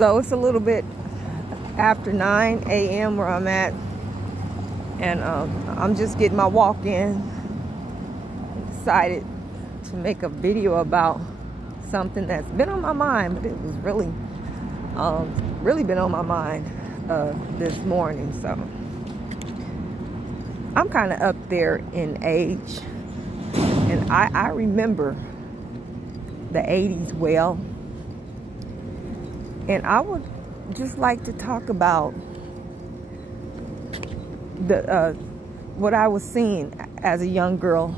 So it's a little bit after 9 a.m. where I'm at, and I'm just getting my walk in. Decided to make a video about something that's been on my mind, but it was really been on my mind this morning. So I'm kind of up there in age, and I remember the 80s well, and I would just like to talk about the what I was seeing as a young girl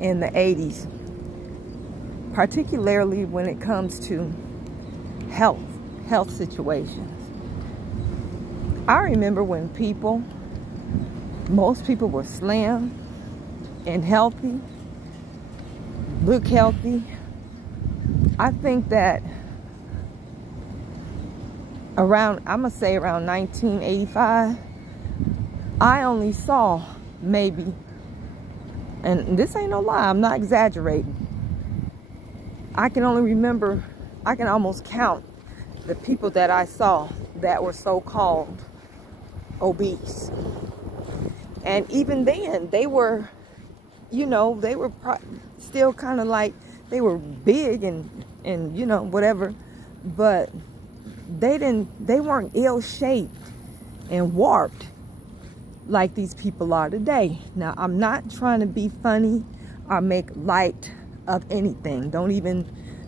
in the 80s, particularly when it comes to health situations. I remember when most people were slim and healthy, look healthy. I think that around 1985, I only saw maybe, and this ain't no lie, I'm not exaggerating, I can almost count the people that I saw that were so-called obese. And even then, they were, they were still kind of like, they were big and whatever, but they weren't ill-shaped and warped like these people are today. Now, I'm not trying to be funny or make light of anything. Don't even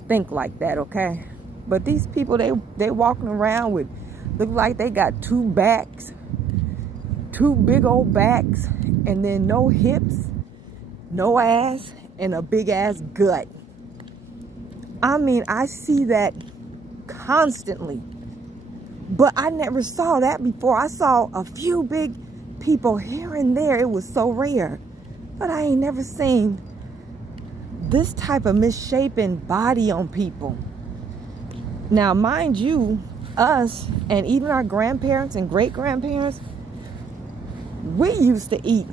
think like that, okay? But these people, they walking around with, look like they got two big old backs, and then no hips, no ass, and a big ass gut. I mean, I see that constantly, but I never saw that before. I saw a few big people here and there. It was so rare, but I ain't never seen this type of misshapen body on people. Now, mind you, us and even our grandparents and great-grandparents, we used to eat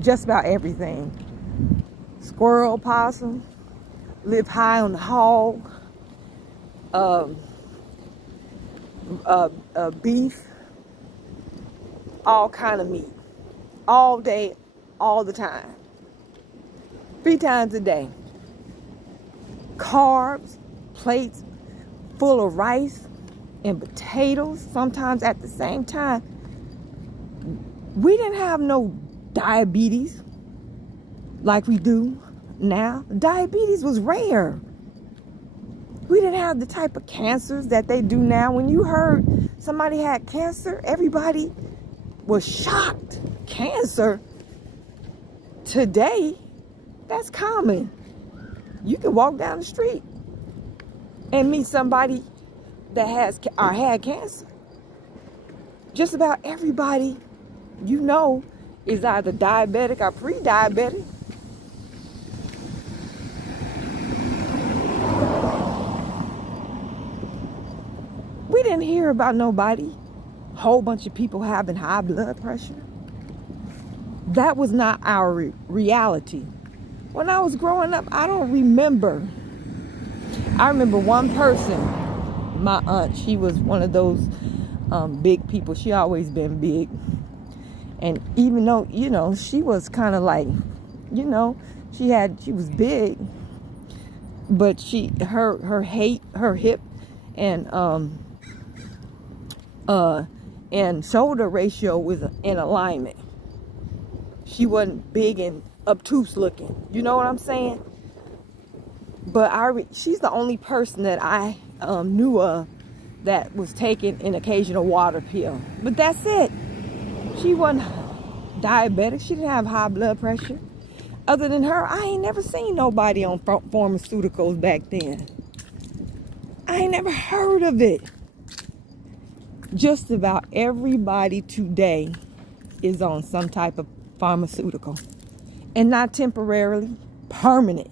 just about everything. Squirrel, possum, live high on the hog, beef, all kind of meat, all day, all the time, 3 times a day. Carbs, plates full of rice and potatoes, sometimes at the same time. We didn't have no diabetes like we do now. Diabetes was rare. We didn't have the type of cancers that they do now. When you heard somebody had cancer, everybody was shocked. Cancer today, that's common. You can walk down the street and meet somebody that has or had cancer. Just about everybody is either diabetic or pre-diabetic. We didn't hear about nobody, whole bunch of people having high blood pressure. That was not our reality. When I was growing up, I don't remember. I remember one person, my aunt, she was one of those big people. She always been big. And even though, she was kind of like, she was big, but her hip and shoulder ratio was in alignment. She wasn't big and obtuse looking. You know what I'm saying? But she's the only person that I knew of that was taking an occasional water pill. But that's it. She wasn't diabetic. She didn't have high blood pressure. Other than her, I ain't never seen nobody on pharmaceuticals back then. I ain't never heard of it. Just about everybody today is on some type of pharmaceutical. And not temporarily, permanent.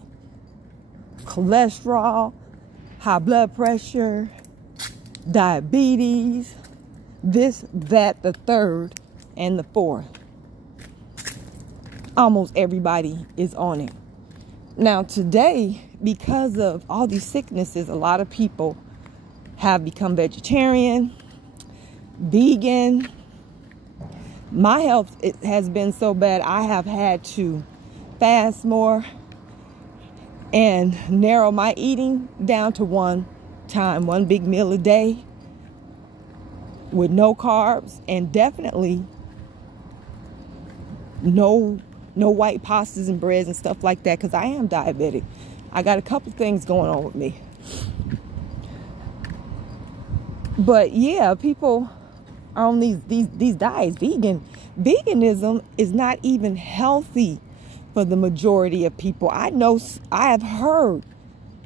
Cholesterol, high blood pressure, diabetes, this, that, the third, and the fourth. Almost everybody is on it. Now today, because of all these sicknesses, a lot of people have become vegetarian, vegan. My health, it has been so bad, I have had to fast more and narrow my eating down to one big meal a day with no carbs, and definitely no white pastas and breads and stuff like that, because I am diabetic. I got a couple things going on with me. But yeah, people are on these diets. Veganism is not even healthy for the majority of people. I have heard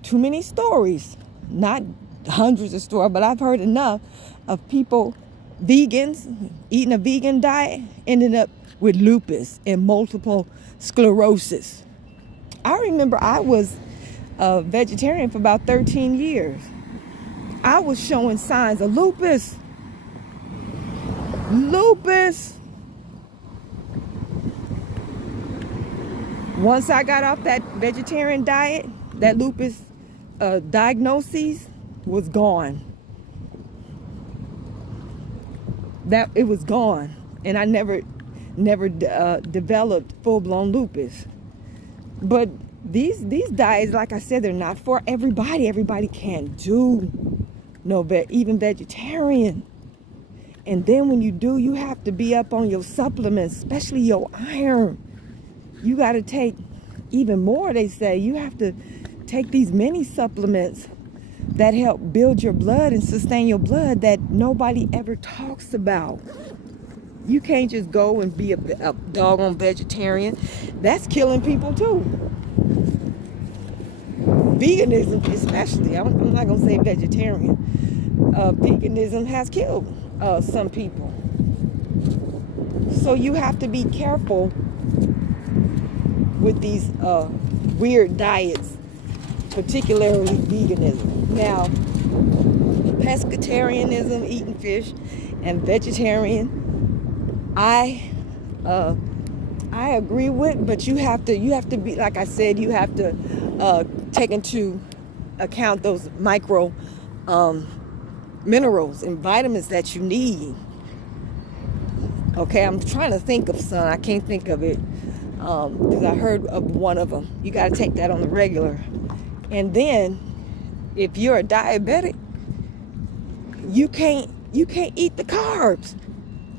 too many stories, not hundreds of stories, but I've heard enough of people, vegans, eating a vegan diet, ending up with lupus and multiple sclerosis. I remember I was a vegetarian for about 13 years. I was showing signs of lupus. Once I got off that vegetarian diet, that lupus diagnosis was gone. That it was gone, and I never developed full-blown lupus. But these diets, like I said, they're not for everybody. Everybody can't do even vegetarian. And then when you do, you have to be up on your supplements, especially your iron. You got to take even more, they say. You have to take these mini supplements that help build your blood and sustain your blood that nobody ever talks about. You can't just go and be a doggone vegetarian. That's killing people too. Veganism especially. I'm not going to say vegetarian. Veganism has killed some people. So you have to be careful with these weird diets, particularly veganism. Now, pescatarianism, eating fish, and vegetarian, I agree with, but you have to be, like I said, you have to take into account those micro minerals and vitamins that you need. Okay, I'm trying to think of some. I can't think of it because I heard of one of them. You got to take that on the regular. And then, if you're a diabetic, you can't eat the carbs.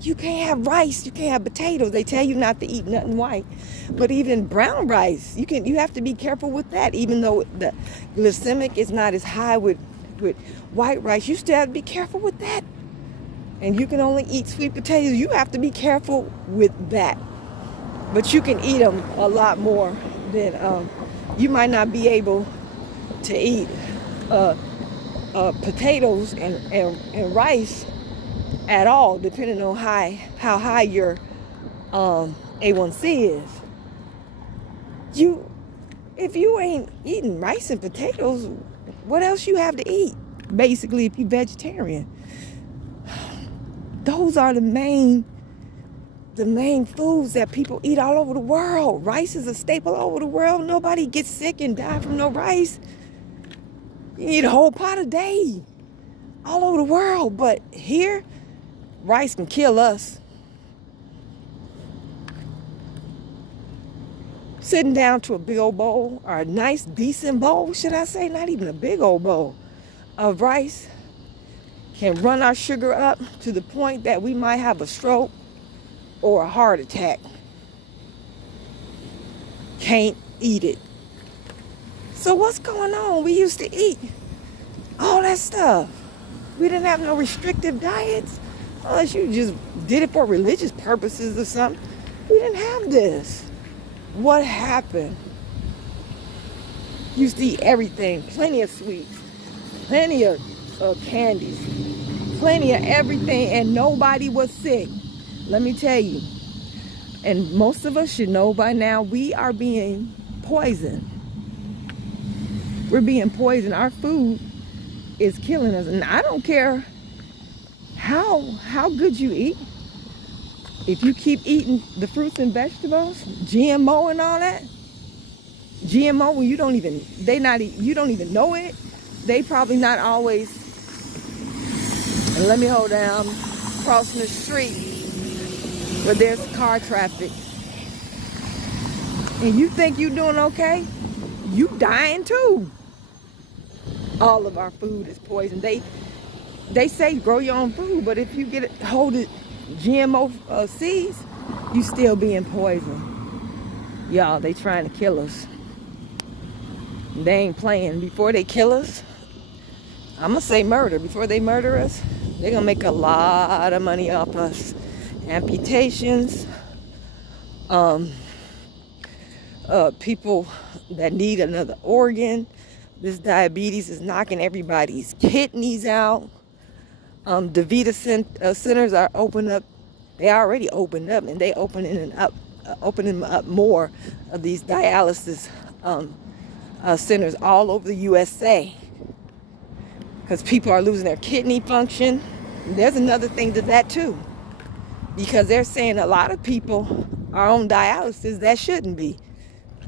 You can't have rice. You can't have potatoes. They tell you not to eat nothing white, but even brown rice, you have to be careful with that. Even though the glycemic is not as high with white rice, you still have to be careful with that. And you can only eat sweet potatoes. You have to be careful with that. But you can eat them a lot more than you might not be able to eat potatoes and rice at all, depending on how high your A1C is. If you ain't eating rice and potatoes, what else you have to eat? Basically, if you're vegetarian, those are the main foods that people eat all over the world. Rice is a staple all over the world. Nobody gets sick and die from no rice. You eat a whole pot a day all over the world. But here, rice can kill us. Sitting down to a big old bowl, or a nice, decent bowl, should I say, not even a big old bowl of rice, can run our sugar up to the point that we might have a stroke or a heart attack. Can't eat it. So what's going on? We used to eat all that stuff. We didn't have no restrictive diets, unless you just did it for religious purposes or something. We didn't have this. What happened? Used to eat everything, plenty of sweets, plenty of candies, plenty of everything, and nobody was sick. Let me tell you, and most of us should know by now, we are being poisoned. We're being poisoned. Our food is killing us, and I don't care how good you eat. If you keep eating the fruits and vegetables, GMO and all that, GMO when you don't even know it, they probably not always And let me hold down, crossing the street where there's car traffic. And you think you're doing okay? You dying too. All of our food is poison. They say grow your own food, but if you get it, hold it GMO seeds, you still being poisoned. Y'all, they trying to kill us. They ain't playing. Before they kill us, I'm gonna say murder. Before they murder us, they're gonna make a lot of money off us. Amputations, people that need another organ. This diabetes is knocking everybody's kidneys out. DaVita centers are open up. They already opened up, and they opening up more of these dialysis centers all over the USA, because people are losing their kidney function. There's another thing to that too, because they're saying a lot of people are on dialysis that shouldn't be.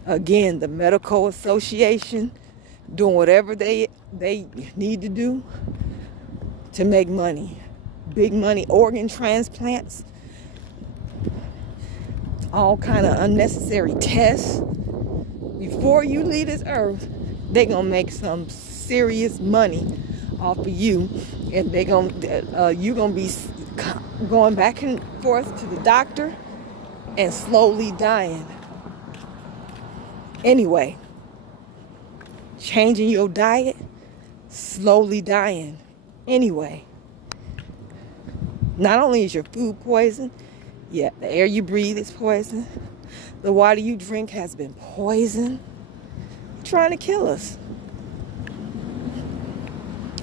Again, the medical association doing whatever they need to do to make money. Big money, organ transplants, all kind of unnecessary tests. Before you leave this earth, they're gonna make some serious money off of you, and you're gonna be going back and forth to the doctor and slowly dying. Anyway, changing your diet, slowly dying. Anyway, not only is your food poison, yeah, the air you breathe is poison. The water you drink has been poisoned. Trying to kill us.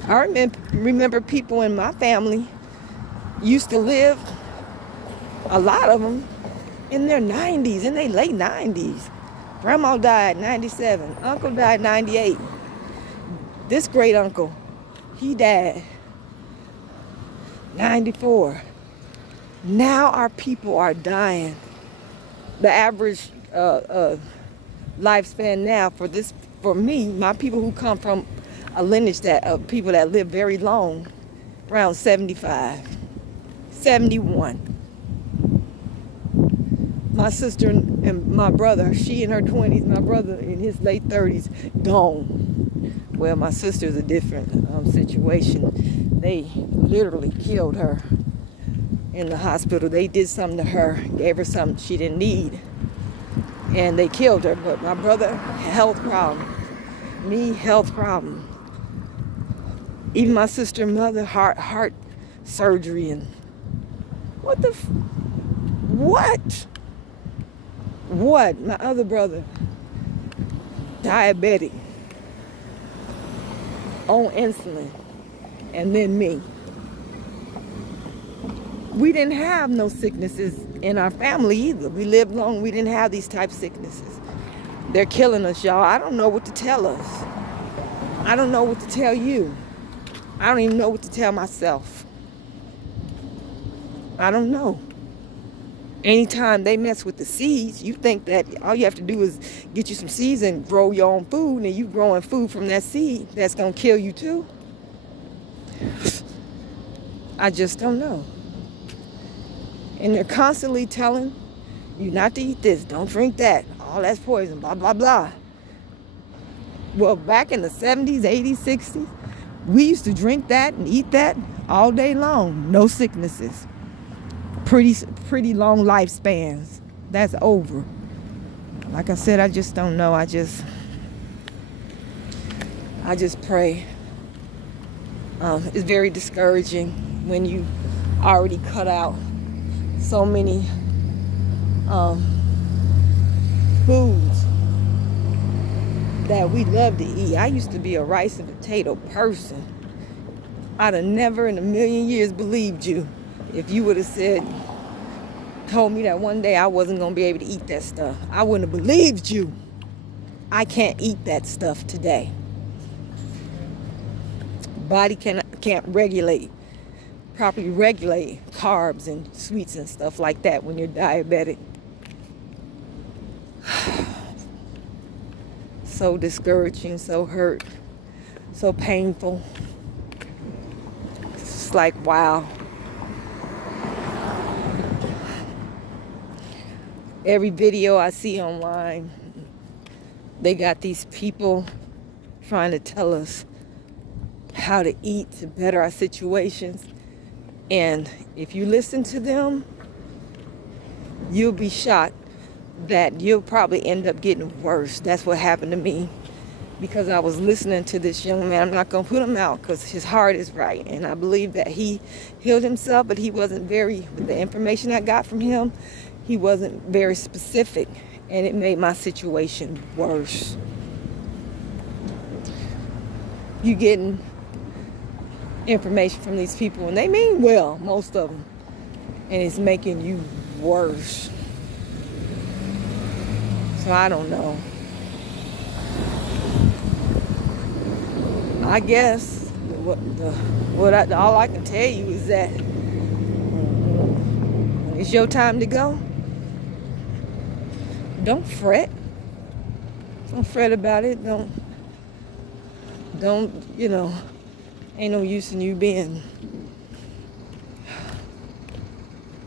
I remember people in my family used to live, a lot of them, in their 90s, in their late 90s. Grandma died 97. Uncle died 98. This great uncle, he died 94. Now our people are dying. The average lifespan now for me, my people who come from a lineage of people that live very long, around 75, 71. My sister and my brother, she in her 20s, my brother in his late 30s, gone. Well, my sister's a different situation. They literally killed her in the hospital. They did something to her, gave her something she didn't need, and they killed her. But my brother, health problem. Me, health problem. Even my sister and mother, heart surgery. And what the what? What? My other brother, diabetic, on insulin, and then me. We didn't have no sicknesses in our family either. We lived long, we didn't have these type of sicknesses. They're killing us, y'all. I don't know what to tell us. I don't know what to tell you. I don't even know what to tell myself. I don't know. Anytime they mess with the seeds, you think that all you have to do is get you some seeds and grow your own food, and you growing food from that seed that's gonna kill you too. I just don't know. And they're constantly telling you not to eat this, don't drink that, all that's poison, blah, blah, blah. Well, back in the 70s, 80s, 60s, we used to drink that and eat that all day long. No sicknesses. Pretty long lifespans. That's over. Like I said, I just don't know. I just pray. It's very discouraging when you already cut out so many foods that we love to eat. I used to be a rice and potato person. I'd have never in a million years believed you if you would have told me that one day I wasn't going to be able to eat that stuff. I wouldn't have believed you. I can't eat that stuff today. Body can't properly regulate carbs and sweets and stuff like that when you're diabetic. So discouraging, so hurt, so painful. just like, wow. Every video I see online, they got these people trying to tell us how to eat to better our situations. And if you listen to them, you'll be shocked that you'll probably end up getting worse. That's what happened to me, because I was listening to this young man. I'm not going to put him out because his heart is right. And I believe that he healed himself, but he wasn't with the information I got from him, he wasn't very specific. And it made my situation worse. You getting information from these people, and they mean well, most of them, and it's making you worse. So I don't know. I guess all I can tell you is that when it's your time to go, don't fret. Don't fret about it. Don't, you know, ain't no use in you being,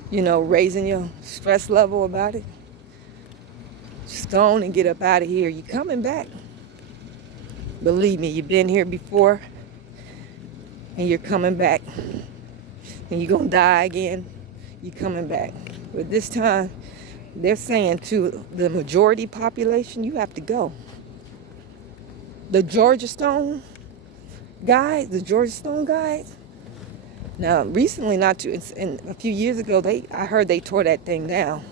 you know, raising your stress level about it. Just go on and get up out of here. You're coming back. Believe me, you've been here before, and you're coming back. And you're going to die again. You're coming back. But this time, they're saying to the majority population, you have to go. The Georgia Stone guys, now recently, a few years ago, I heard they tore that thing down.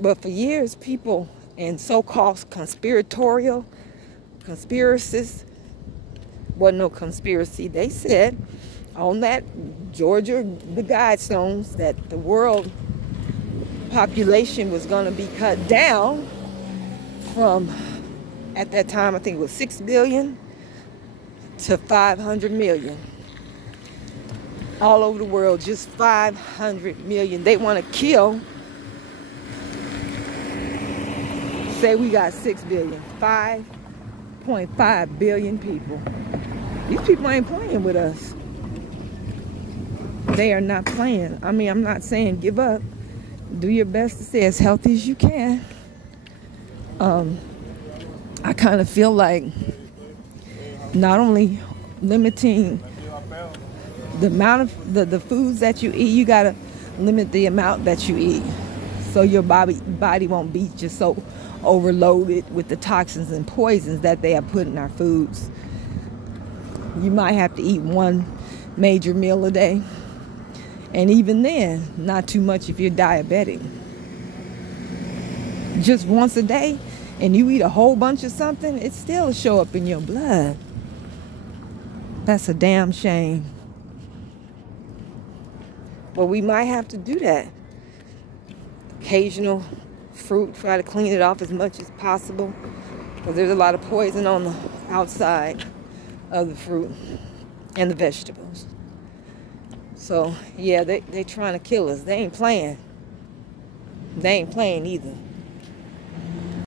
But for years, people and so-called conspiracists, wasn't no conspiracy. They said on that Georgia, the Guidestones, that the world population was going to be cut down from, at that time, I think it was 6 billion to 500 million. All over the world, just 500 million. They want to kill, say we got 6 billion, 5.5 billion people. These people ain't playing with us. They are not playing. I mean, I'm not saying give up. Do your best to stay as healthy as you can. I kind of feel like not only limiting the amount of the foods that you eat, you gotta limit the amount that you eat, so your body won't be just so overloaded with the toxins and poisons that they have put in our foods. You might have to eat one major meal a day, and even then, not too much if you're diabetic. Just once a day, and you eat a whole bunch of something, it still show up in your blood. That's a damn shame. But we might have to do that. Occasional fruit, try to clean it off as much as possible, because there's a lot of poison on the outside of the fruit and the vegetables. So yeah, they trying to kill us. They ain't playing. They ain't playing either.